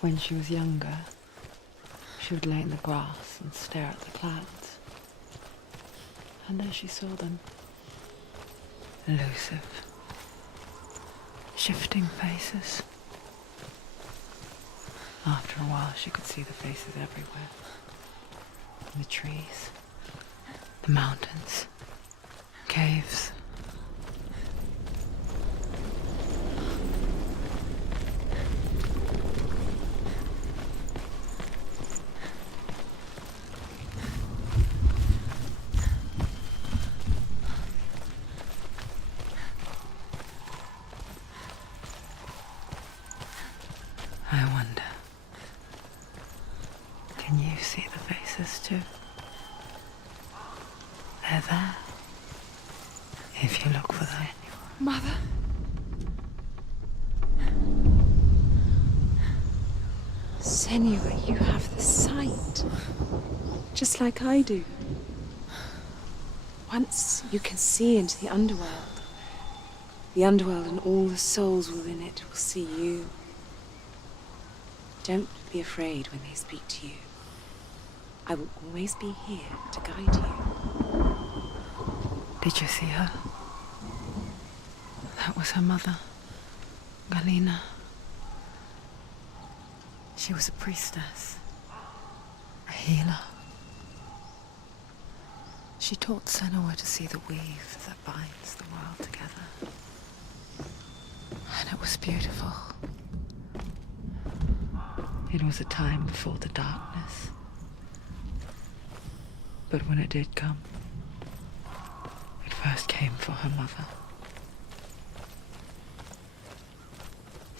When she was younger, she would lay in the grass and stare at the clouds. And as she saw them, elusive, shifting faces. After a while, she could see the faces everywhere. In the trees, the mountains, caves. I wonder, can you see the faces too? They're there, if you look for them. Mother? Senua, you have the sight. Just like I do. Once you can see into the underworld and all the souls within it will see you. Don't be afraid when they speak to you. I will always be here to guide you. Did you see her? That was her mother, Galina. She was a priestess, a healer. She taught Senua to see the weave that binds the world together. And it was beautiful. It was a time before the darkness. But when it did come, it first came for her mother.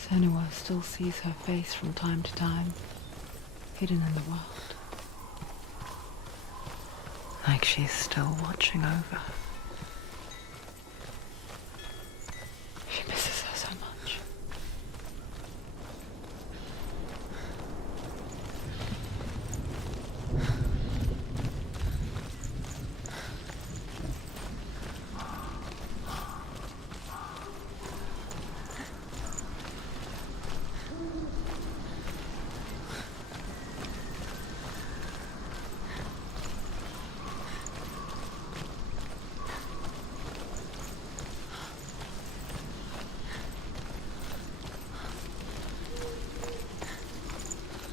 Senua still sees her face from time to time, hidden in the world. Like she's still watching over her. She misses her so much.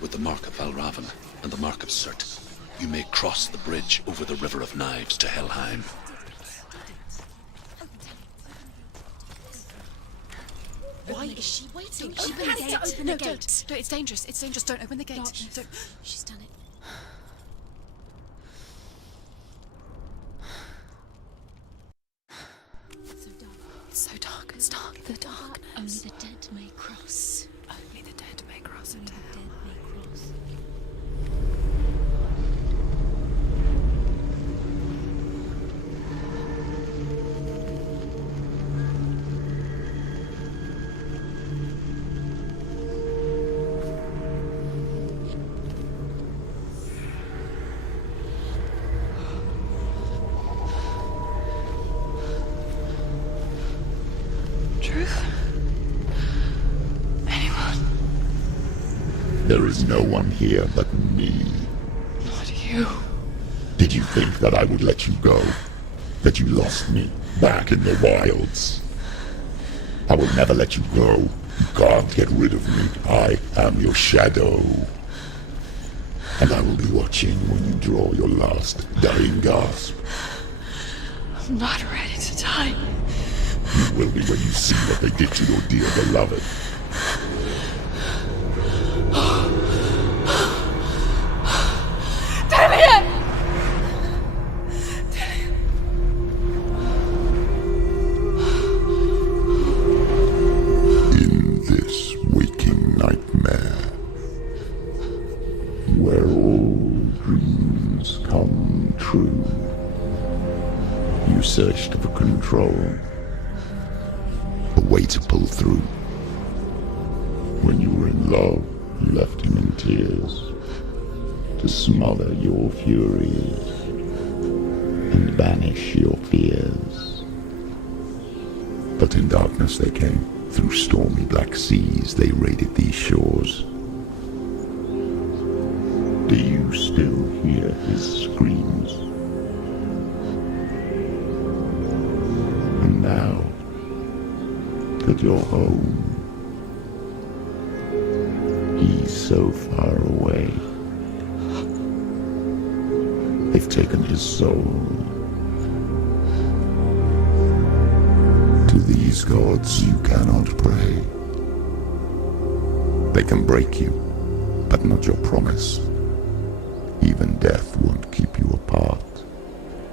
With the mark of Valravn and the mark of Surt, you may cross the bridge over the River of Knives to Helheim. Why is she waiting? She has to open the gate. No, it's dangerous. It's dangerous. Don't open the gate. Don't. She's done it. So dark. It's so dark. It's dark. The darkness. Only the dead may cross. Only the dead may cross into Only the hell. dead may cross. Truth? Anyone? There is no one here but me. Not you. Did you think that I would let you go? That you lost me back in the wilds? I will never let you go. You can't get rid of me. I am your shadow. And I will be watching when you draw your last dying gasp. I'm not ready to die. You will be when you see what they did to your dear beloved. In this waking nightmare, where all dreams come true, you searched for control, a way to pull through. When you were in love, you left him in tears, to smother your furies and banish your fears. But in darkness they came, through stormy black seas they raided these shores. Do you still hear his screams? And now that you're home, he's so far away. They've taken his soul. To these gods you cannot pray. They can break you, but not your promise. Even death won't keep you apart.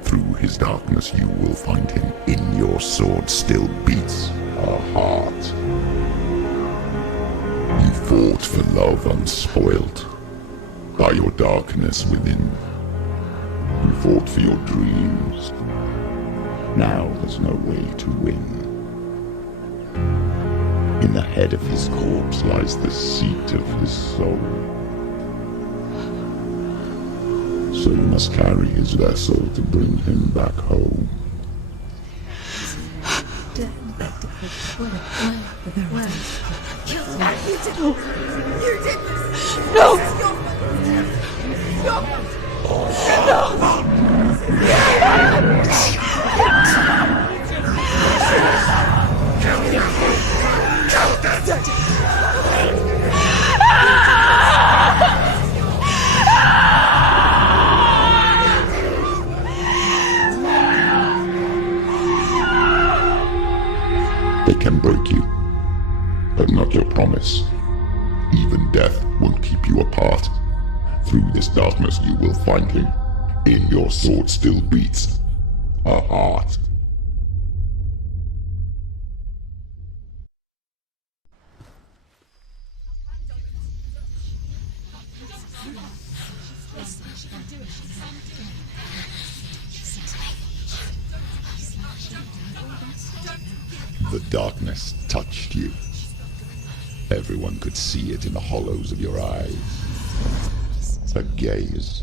Through his darkness you will find him. In your sword still beats a heart. You fought for love unspoilt by your darkness within. You fought for your dreams. Now there's no way to win. In the head of his corpse lies the seat of his soul. So you must carry his vessel to bring him back home. They can break you, but not your promise. Even death won't keep you apart. Through this darkness you will find him. In your sword still beats a heart. The darkness touched you. Everyone could see it in the hollows of your eyes. A gaze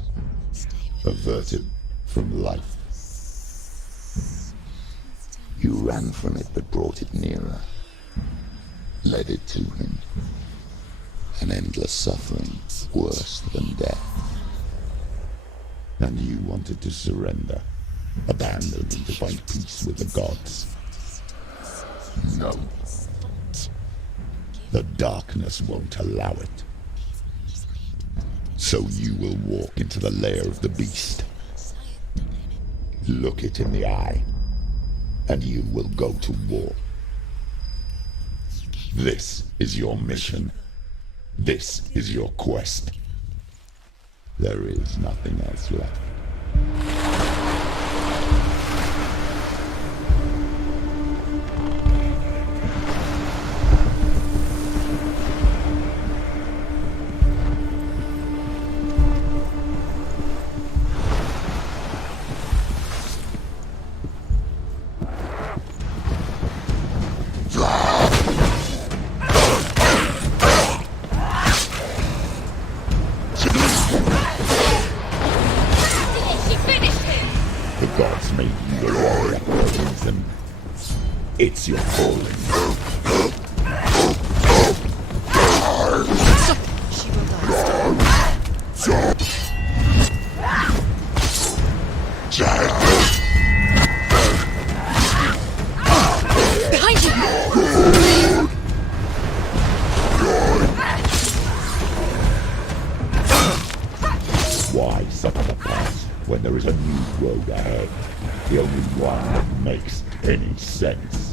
averted from life. You ran from it but brought it nearer. Led it to him. An endless suffering worse than death. And you wanted to surrender. Abandon and to find peace with the gods. No. The darkness won't allow it. So you will walk into the lair of the beast. Look it in the eye, and you will go to war. This is your mission. This is your quest. There is nothing else left. It's your calling. She will die. Behind you! Why suffer the past when there is a new road ahead? The only one that makes any sense.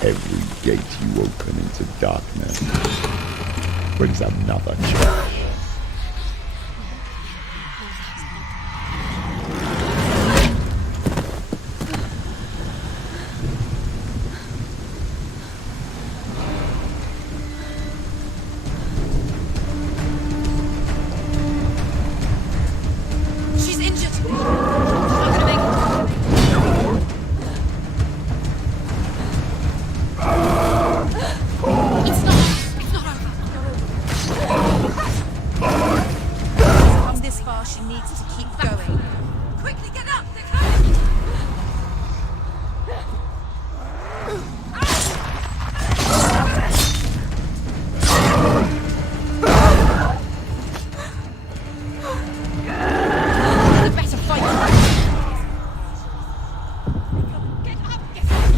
Every gate you open into darkness brings another change. She's injured. She's not gonna make it. It's not over. Come this far, she needs to keep going. Quickly get up! They're coming! There's a better fight. Get up! Get up!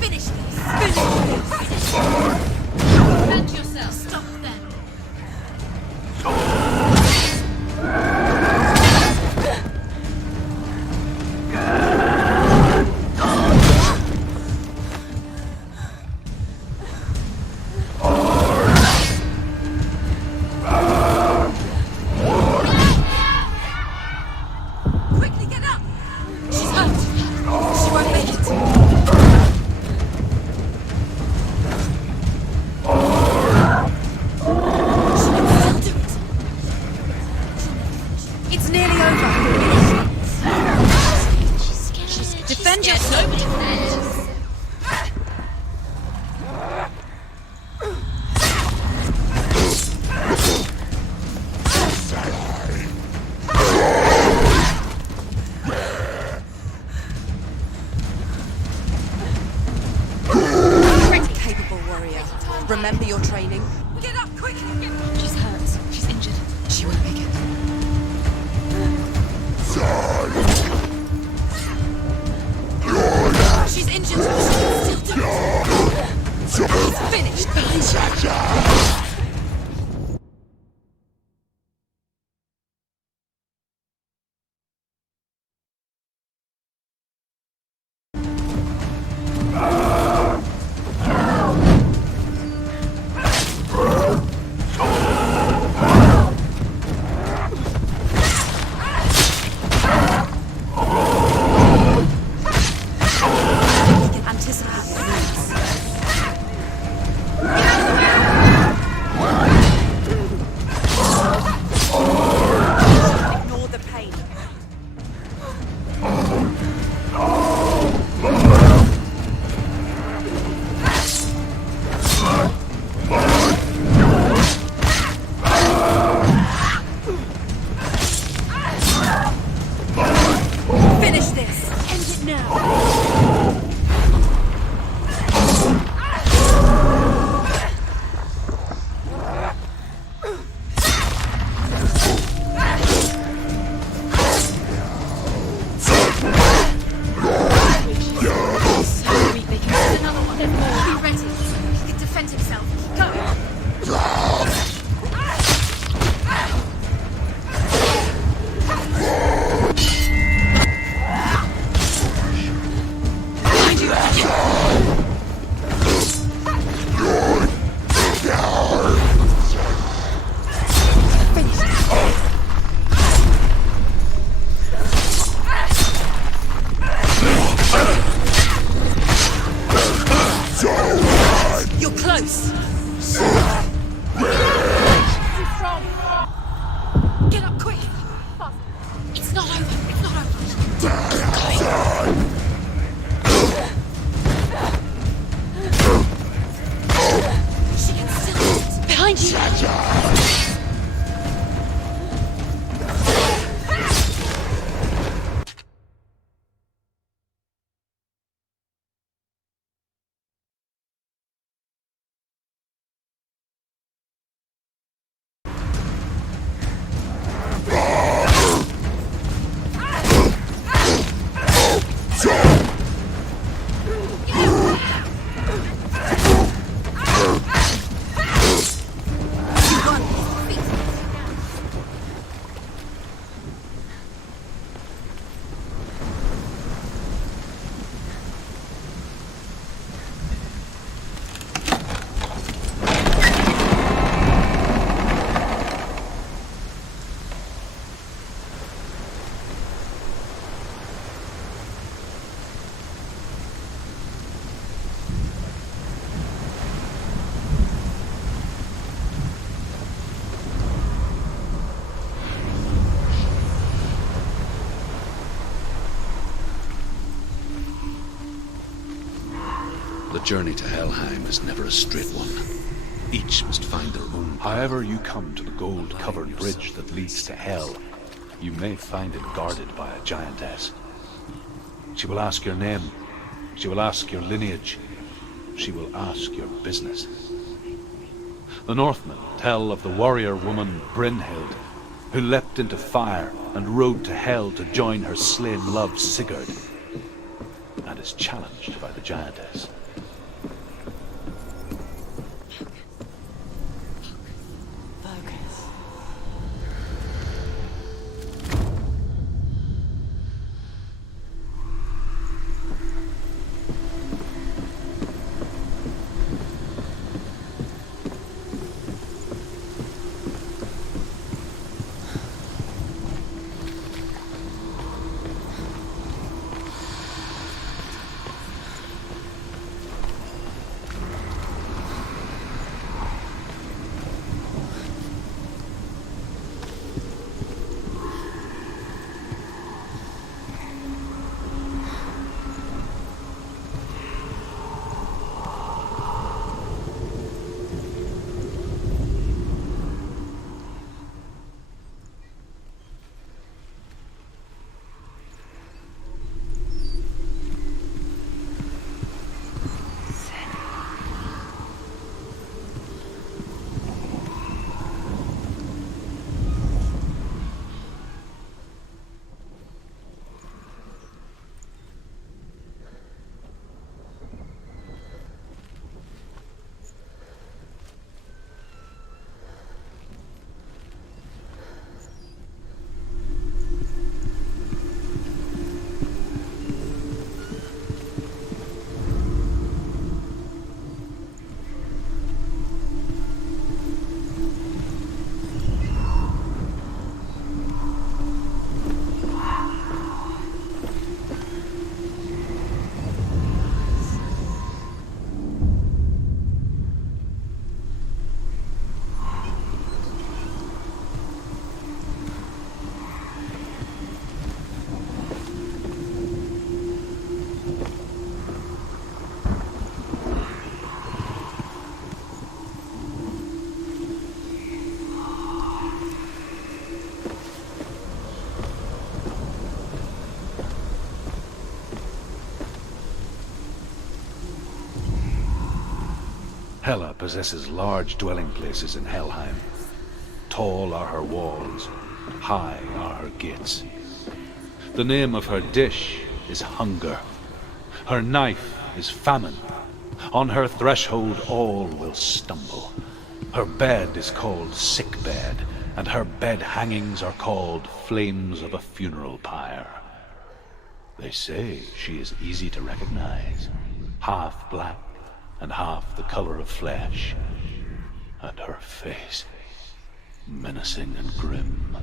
Finish this! Finish this! Defend yourself! Stop them! Quickly get up! She's hurt! She won't make it! She can still do it! It's nearly over! Defend yourself! Nobody cares! Capable warrior. Remember your training. Get up, quick! She's hurt. She's injured. She won't make it. She's injured. She can still do it. It's finished. Anticipate your moves. Ignore the pain. Finish this. End it now. Be ready. He can defend himself. You're close. Get up quick. It's not over. It's not over. She can still do it. Behind you. The journey to Helheim is never a straight one. Each must find their own. However you come to the gold-covered bridge that leads to Hell, you may find it guarded by a giantess. She will ask your name. She will ask your lineage. She will ask your business. The Northmen tell of the warrior woman Brynhild, who leapt into fire and rode to Hell to join her slain love Sigurd, and is challenged by the giantess. Hela possesses large dwelling places in Helheim. Tall are her walls, high are her gates. The name of her dish is hunger. Her knife is famine. On her threshold all will stumble. Her bed is called sick bed, and her bed hangings are called flames of a funeral pyre. They say she is easy to recognize, half black and half the color of flesh, and her face menacing and grim.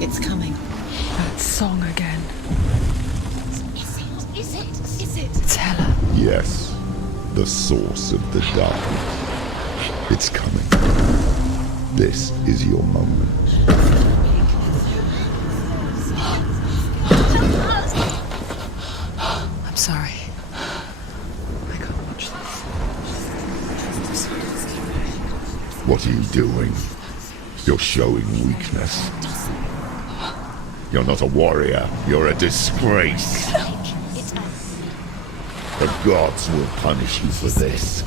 It's coming. That song again. Is it? It's Hela. Yes, the source of the darkness. It's coming. This is your moment. I'm sorry. I can't watch this. What are you doing? You're showing weakness. You're not a warrior. You're a disgrace. The gods will punish you for this.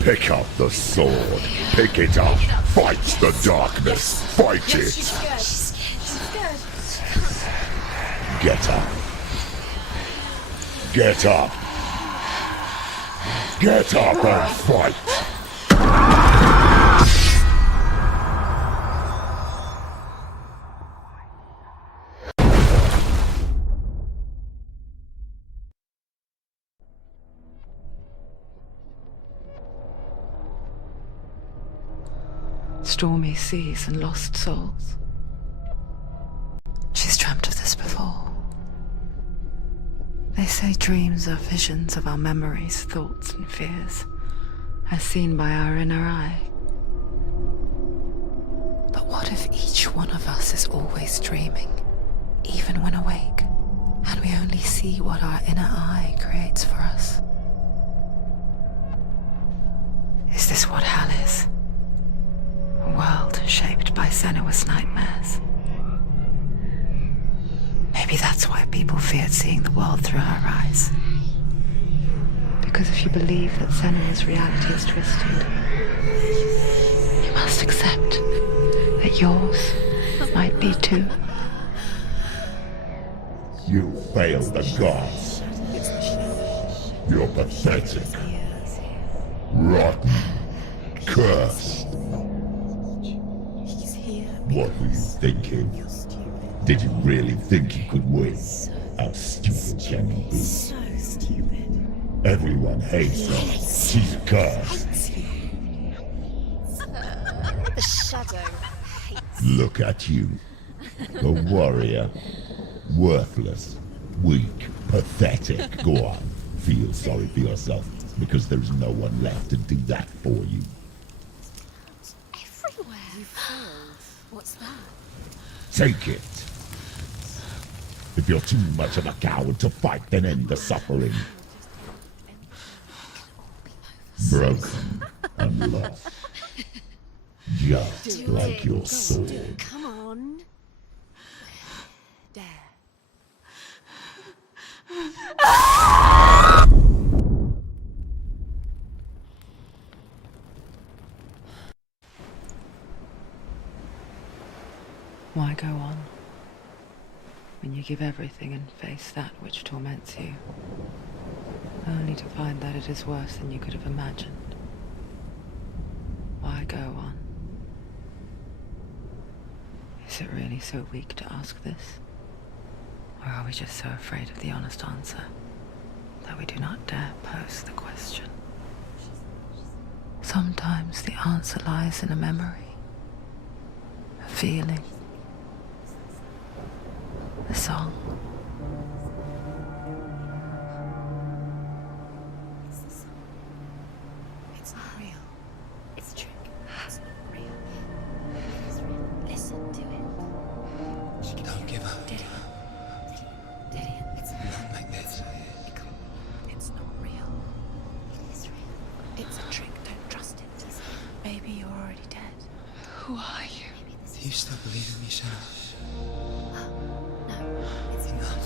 Pick up the sword. Pick it up. Fight the darkness. Fight it. She's scared. Get up. Get up. Get up and fight. Stormy seas and lost souls. She's dreamt of this before. They say dreams are visions of our memories, thoughts and fears, as seen by our inner eye. But what if each one of us is always dreaming, even when awake, and we only see what our inner eye creates for us? Is this what hell is? A world shaped by Senua's nightmares. Maybe that's why people feared seeing the world through her eyes. Because if you believe that Senua's reality is twisted, you must accept that yours might be too. You failed the gods. You're pathetic. Rotten. Cursed. What were you thinking? Did you really think you could win? How stupid can you be? So stupid. Everyone hates her. She's cursed. The shadow hates. Look at you. A warrior. Worthless. Weak. Pathetic. Go on. Feel sorry for yourself, because there's no one left to do that for you. Everywhere. You failed. What's that? Take it. If you're too much of a coward to fight, then end the suffering. Broken and lost. Just like your sword. Come on. Dare. Why go on when you give everything and face that which torments you, only to find that it is worse than you could have imagined? Why go on? Is it really so weak to ask this? Or are we just so afraid of the honest answer that we do not dare pose the question? Sometimes the answer lies in a memory, a feeling, a song. It's not real. It's a trick. It's not real. It is real. Listen to it. Don't give up. Did it? It's Not like this. It's not real. It is real. It's a trick. Don't trust it. Maybe you're already dead. Who are you? Do you still believe in me, Senua? No, it's You're not.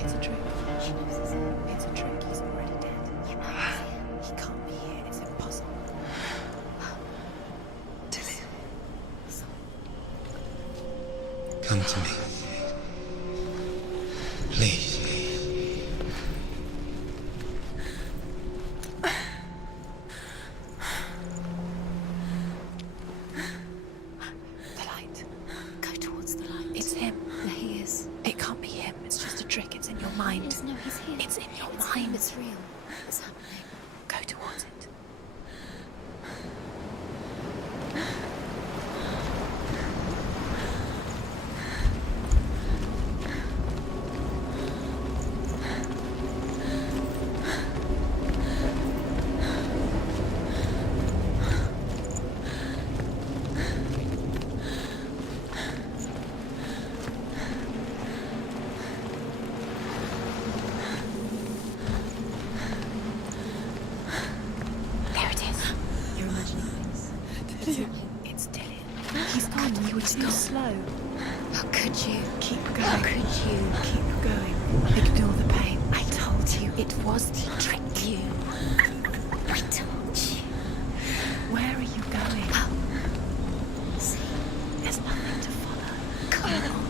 It's a trick. It's a trick. He's already dead. He can't be here. It's impossible. Come to me. Please. The light. Go towards the light. It's him. There he is. It can't be him. It's just a trick. It's in your mind. No, he's here. It's in your It's mind. him. It's real. It's happening. Go towards it. gone. You were too slow. How could you? Keep going. How could you? Keep going. Ignore the pain. I told you it was to trick you. I told you. Where are you going? Oh. See, There's nothing to follow. come on.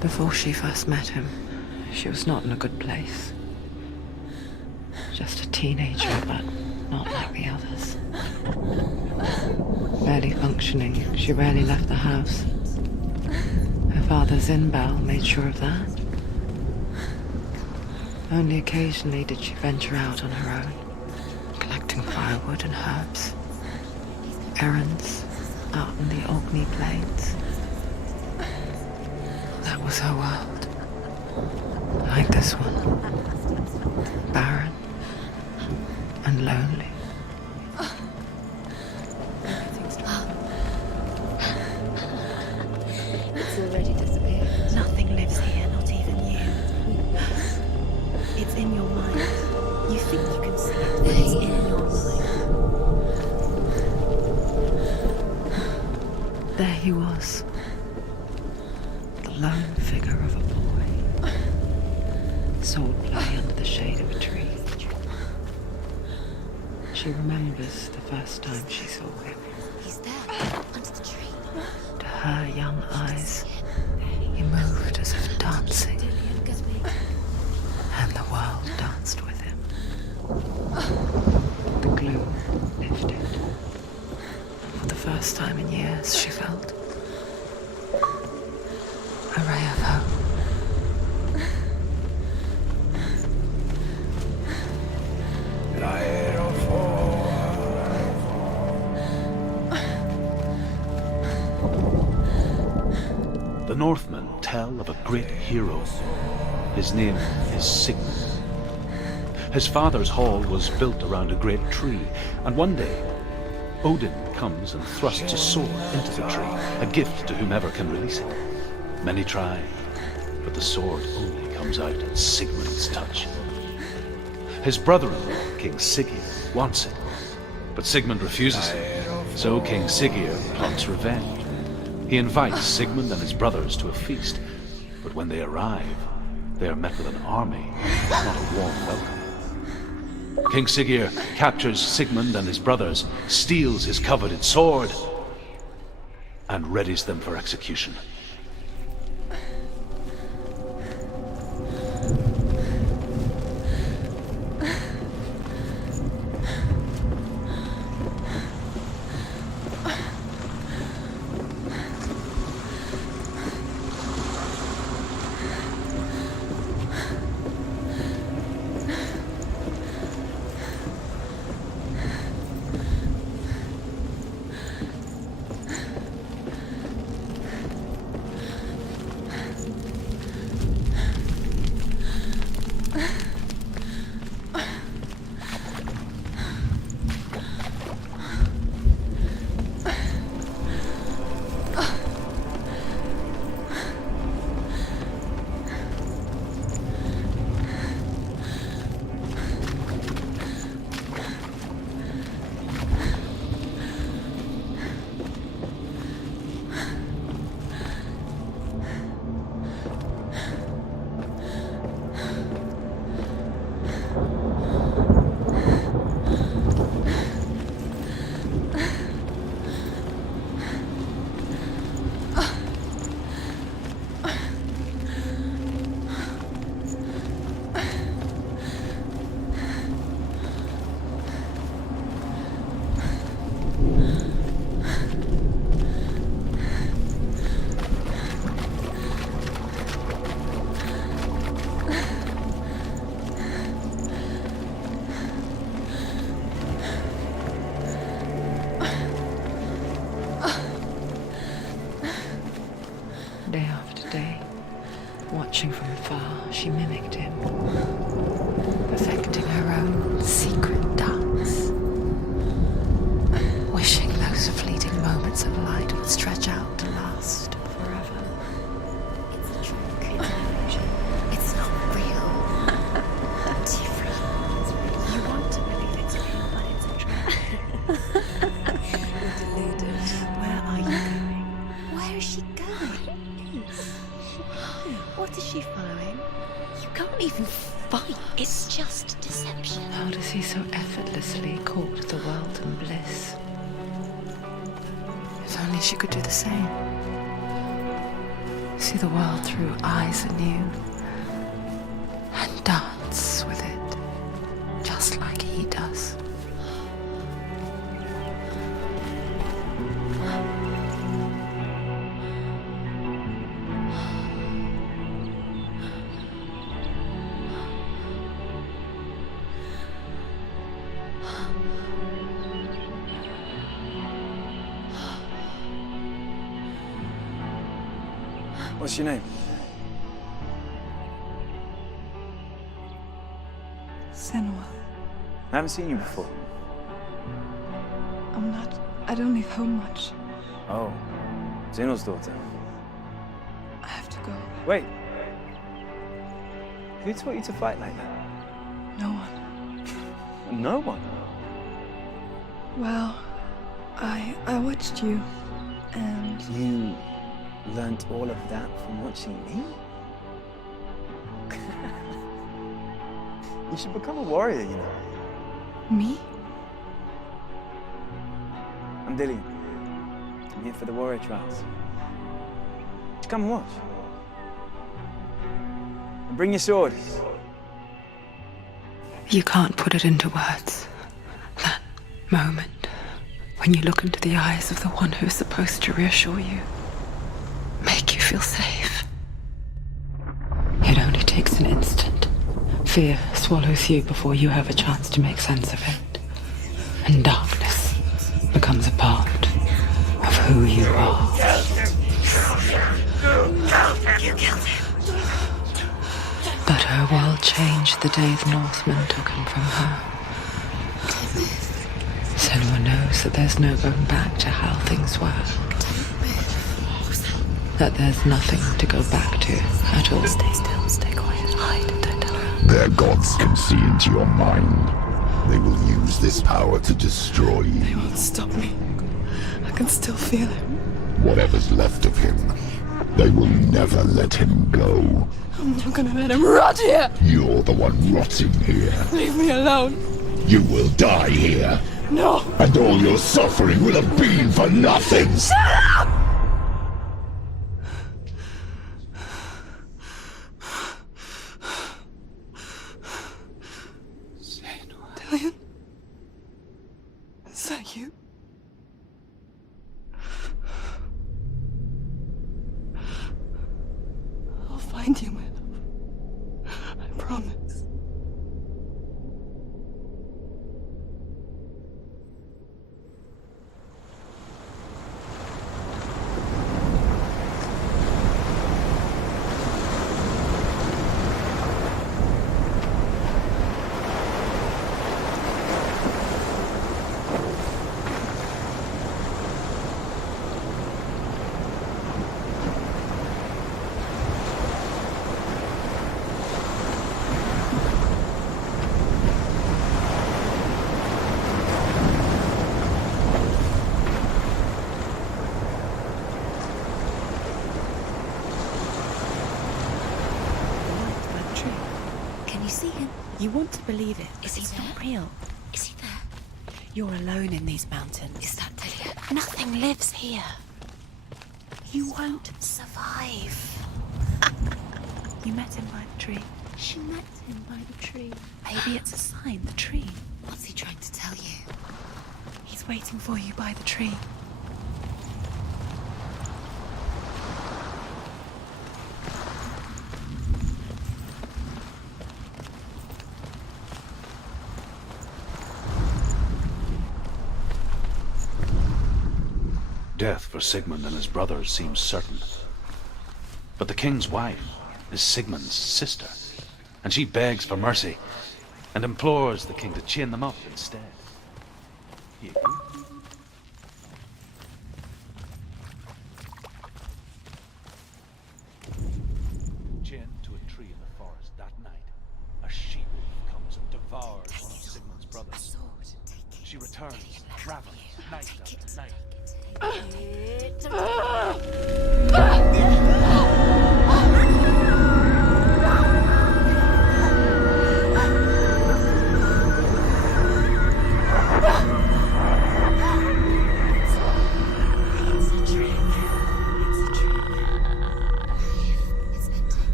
Before she first met him, she was not in a good place. Just a teenager, but not like the others. Barely functioning, she rarely left the house. Her father Zinbal made sure of that. Only occasionally did she venture out on her own, collecting firewood and herbs. Errands out in the Orkney Plains. That was her world. Like this one. Barren and lonely. It's already disappeared. Nothing lives here, not even you. It's in your mind. You think you can see it, but it's in your mind. There he was. The lone figure of a boy. Sword play under the shade of a tree. She remembers the first time she saw him. He's there, under the tree. To her young eyes, he moved as if dancing, and the world danced with him. The gloom lifted. For the first time in years, she felt a ray of hope. The Northmen tell of a great hero. His name is Sigmund. His father's hall was built around a great tree, and one day Odin comes and thrusts a sword into the tree, a gift to whomever can release it. Many try, but the sword only comes out at Sigmund's touch. His brother-in-law, King Siggeir, wants it, but Sigmund refuses it, so King Siggeir plots revenge. He invites Sigmund and his brothers to a feast, but when they arrive, they are met with an army, not a warm welcome. King Siggeir captures Sigmund and his brothers, steals his coveted sword, and readies them for execution. Day after day, watching from afar, she mimicked him, perfecting her own secret dance, wishing those fleeting moments of light would stretch out to last forever. It's What is she following? You can't even fight. It's just deception. How does he so effortlessly court the world and bliss? If only she could do the same. See the world through eyes anew and dance with it, just like he does. What's your name? Senua. I haven't seen you before. I don't leave home much. Oh, Zenua's daughter. I have to go. Wait. Who taught you to fight like that? No one. No one? Well, I watched you, and You learnt all of that from watching me? You should become a warrior, you know. me? I'm Dillian. I'm here for the warrior trials. Just come and watch. And bring your sword. You can't put it into words. That moment when you look into the eyes of the one who's supposed to reassure you, make you feel safe. It only takes an instant. Fear swallows you before you have a chance to make sense of it. And darkness becomes a part of who you are. You killed him. But her world changed the day the Northmen took him from her. Senua knows that there's no going back to how things were. That there's nothing to go back to at all. Stay still, stay quiet, hide, don't tell her. Their gods can see into your mind. They will use this power to destroy you. They won't stop me. I can still feel him. Whatever's left of him, they will never let him go. I'm not gonna let him rot here. You're the one rotting here. Leave me alone. You will die here. No. And all your suffering will have been for nothing. Shut up! Dillian? Is that you? I'll find you, my love. I promise. Can you see him? You want to believe it. Is he It's there? not real. Is he there? You're alone in these mountains. Is that Dillian? Nothing lives here. You won't survive. You met him by the tree. She met him by the tree. Maybe it's a sign, the tree. What's he trying to tell you? He's waiting for you by the tree. Death for Sigmund and his brothers seems certain. But the king's wife is Sigmund's sister, and she begs for mercy and implores the king to chain them up instead. He agrees. Chained to a tree in the forest that night, a she-wolf comes and devours one of Sigmund's brothers. She returns, ravenous, night after night.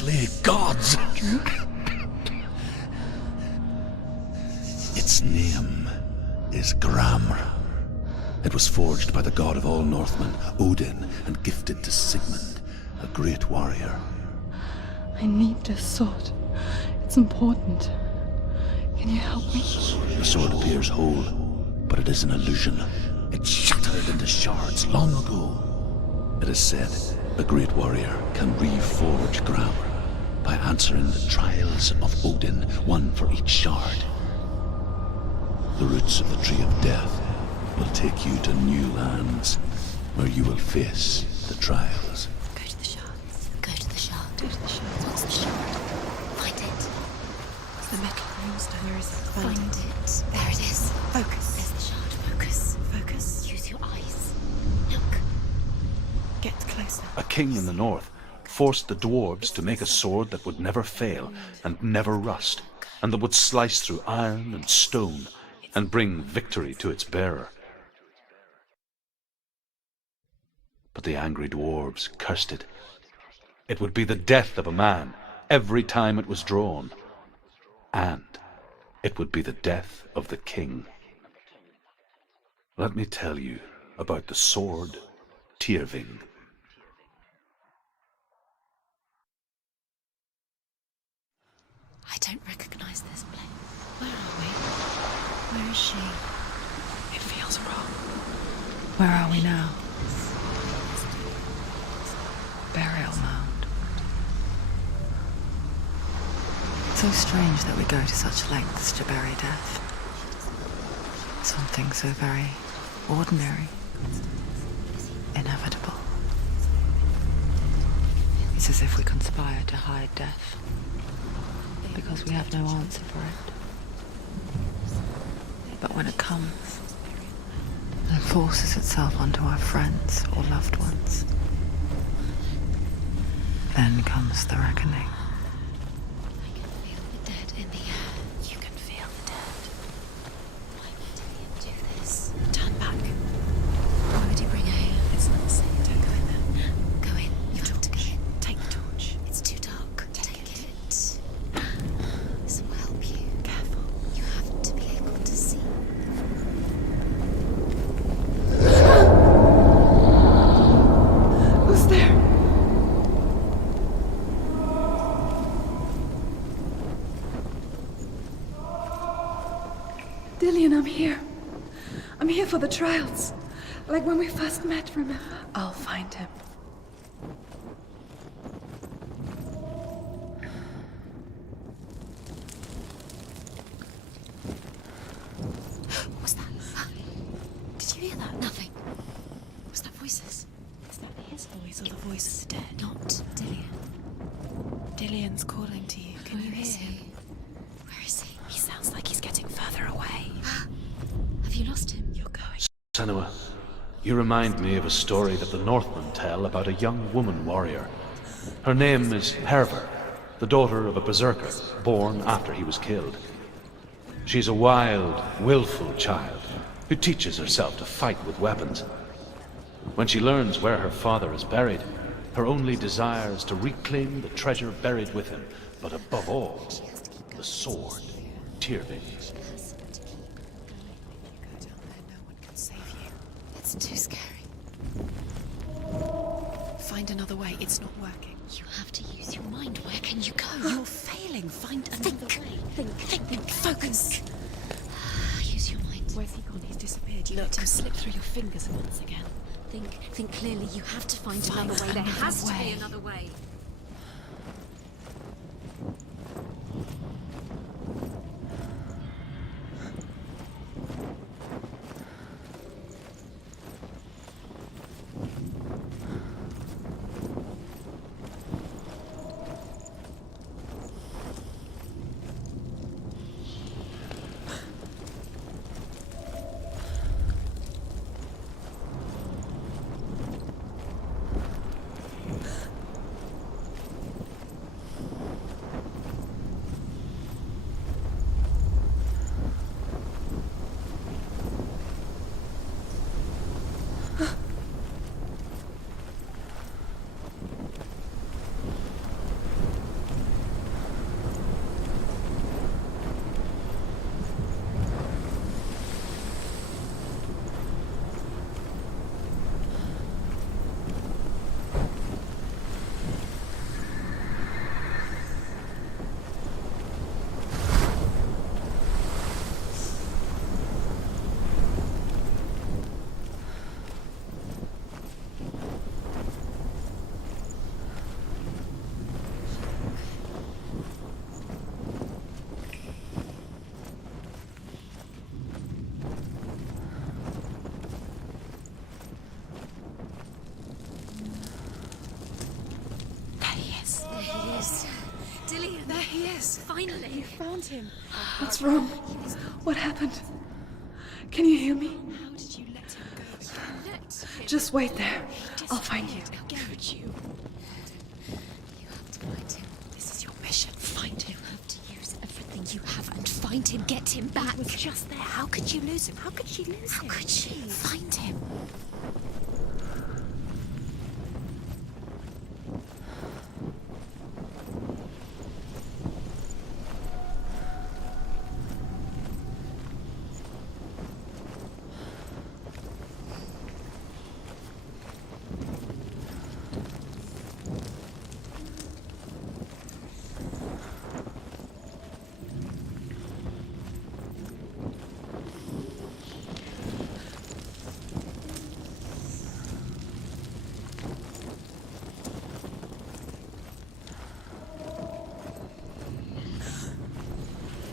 slay gods. Its name is Gramr. It was forged by the god of all Northmen, Odin, and gifted to Sigmund, a great warrior. I need this sword. It's important. Can you help me? The sword appears whole, but it is an illusion. It shattered into shards long ago. It is said a great warrior can reforge Gramr by answering the trials of Odin, one for each shard. The roots of the Tree of Death will take you to new lands, where you will face the trials. Go to the shard. Go to the shard. Go to the shard. What's the shard? Find it. It's the metal gravestone. Where is it? Find it. There it is. Focus. There's the shard. Focus. Focus. Use your eyes. Look. Get closer. A king in the north forced the dwarves to make a sword that would never fail and never rust, and that would slice through iron and stone and bring victory to its bearer. But the angry dwarves cursed it. It would be the death of a man every time it was drawn. And it would be the death of the king. Let me tell you about the sword Tyrving. I don't recognize this place. Where are we? Where is she? It feels wrong. Where are we now? Burial mound. So strange that we go to such lengths to bury death. Something so very ordinary, inevitable. It's as if we conspire to hide death, because we have no answer for it. But when it comes, and forces itself onto our friends or loved ones, then comes the reckoning. I can feel the dead in the air. You can feel the dead. Why would Dillian do this? Turn back. Why would he bring her here? It's not safe. Don't go in there. Go in. You have to go in. Take the torch. It's too dark. Take it. This will help you. Careful. You have to be able to see. Who's there? Dillian, I'm here. I'm here for the trials. Like when we first met, remember? I'll find him. What's that? Did you hear that? Nothing. Was that voices? Is that his voice or the voice of the dead? Not Dillian. Dillian's calling to you. Can you Where is hear him? he? Where is he? He sounds like he's getting further away. Have you lost him? You're going. Senua, you remind me of a story that the Northmen tell about a young woman warrior. Her name is Hervor, the daughter of a berserker born after he was killed. She's a wild, willful child who teaches herself to fight with weapons. When she learns where her father is buried, her only desire is to reclaim the treasure buried with him, but above all, the sword, Tyrving. It's too scary. Find another way. It's not working. You have to use your mind. Where can you go? You're failing. Find another way. Think. Focus. Use your mind. Where's he gone? He's disappeared. You let him slip through your fingers once again. Think clearly. You have to find Find another way. There another has to way. be another way. Dillian, there he is. Finally. You found him. What's wrong? What happened? Can you hear me? How did you let him go? You let him. Just wait there. I'll find you. Could you? You have to find him. This is your mission. Find him. You have to use everything you have and find him. Get him back. He was just there. How could you lose him? How could she lose him? How could she? Find him.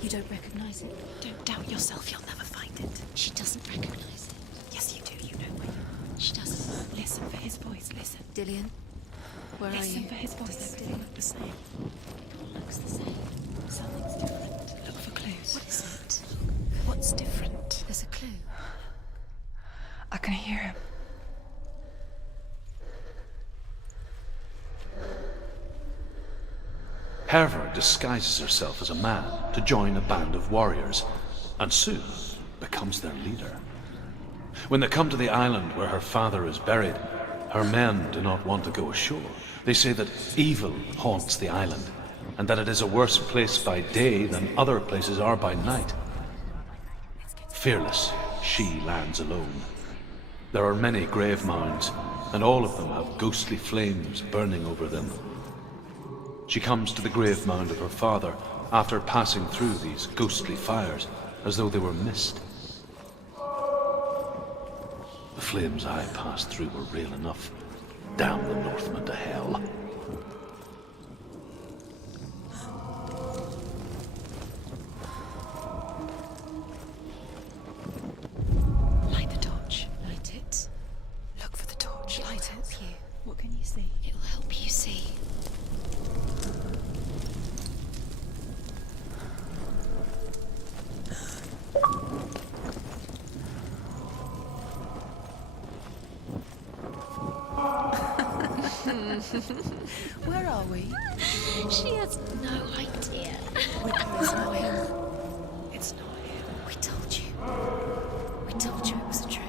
You don't recognize it? Don't doubt yourself, you'll never find it. She doesn't recognize it. Yes, you do, you know why. She doesn't. Listen for his voice, listen. Dillian, where are you? Listen for his voice. Does everything look the same? It all looks the same. Something's different. Look for clues. What is it? What's different? There's a clue. I can hear him. Herver disguises herself as a man to join a band of warriors, and soon becomes their leader. When they come to the island where her father is buried, her men do not want to go ashore. They say that evil haunts the island, and that it is a worse place by day than other places are by night. Fearless, she lands alone. There are many grave mounds, and all of them have ghostly flames burning over them. She comes to the grave mound of her father after passing through these ghostly fires, as though they were mist. The flames I passed through were real enough. Damn the Northmen to hell. Light the torch. Light it. Look for the torch. Light it. Help you. What can you see? It will help you see. Where are we? She has no idea. It's not him. It's not him. We told you. We told you it was a trick.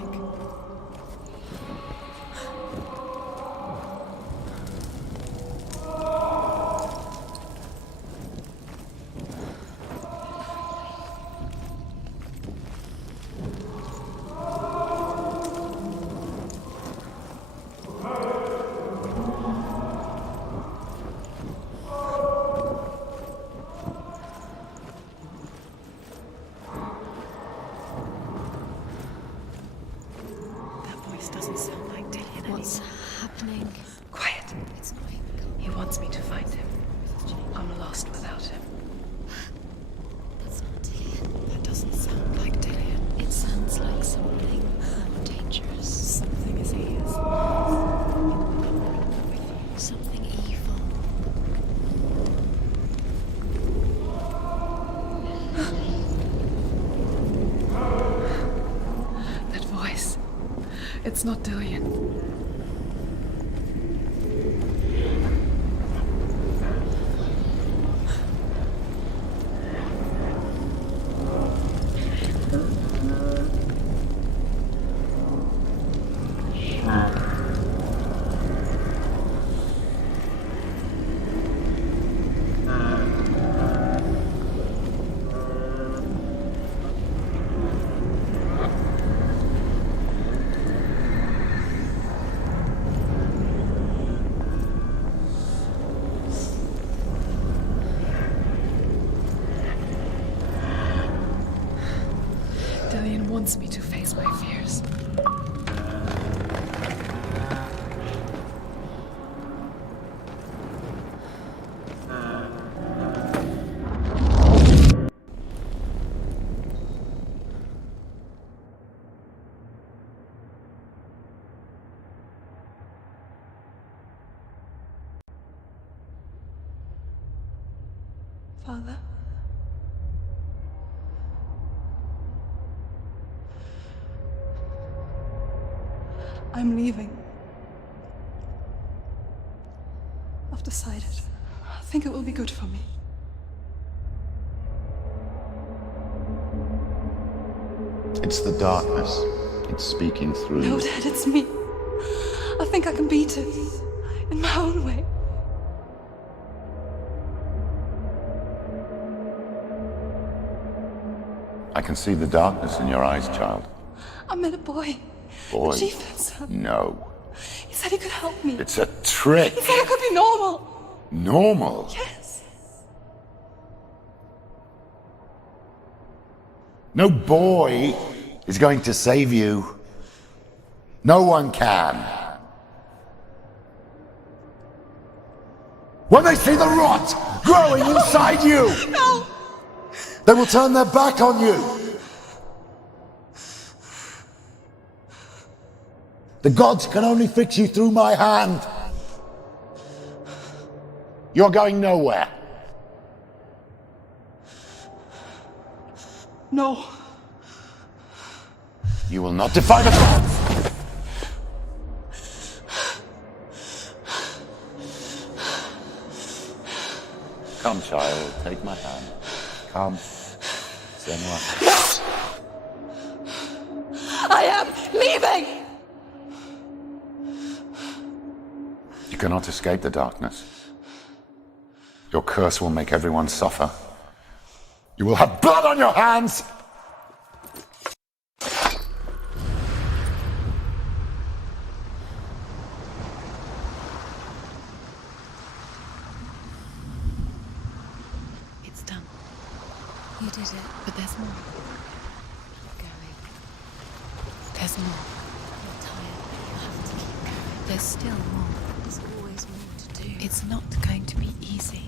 Doesn't sound like Dillian anymore. What's happening? Quiet. It's not him. He wants me to find him. I'm lost without him. That's not Dillian. That doesn't sound like Dillian. It sounds like something more dangerous. Something as he is. Something evil. That voice. It's not Dillian. Dillian wants me to face my fears. Father. I'm leaving. I've decided. I think it will be good for me. It's the darkness. It's speaking through No, you. Dad, it's me. I think I can beat it. In my own way. I can see the darkness in your eyes, child. I met a boy. Boy. The chieftain's son. No. He said he could help me. It's a trick. He said I could be normal. Normal? Yes. No boy is going to save you. No one can. When they see the rot growing inside you, No! they will turn their back on you. The gods can only fix you through my hand. You're going nowhere. No. You will not defy the gods. Come, child, take my hand. Come. Senua. I am leaving! You cannot escape the darkness. Your curse will make everyone suffer. You will have blood on your hands! It's done. You did it. But there's more. Keep going. There's more. You're tired, but you have to keep going. There's still more. There's always more to do. It's not going to be easy.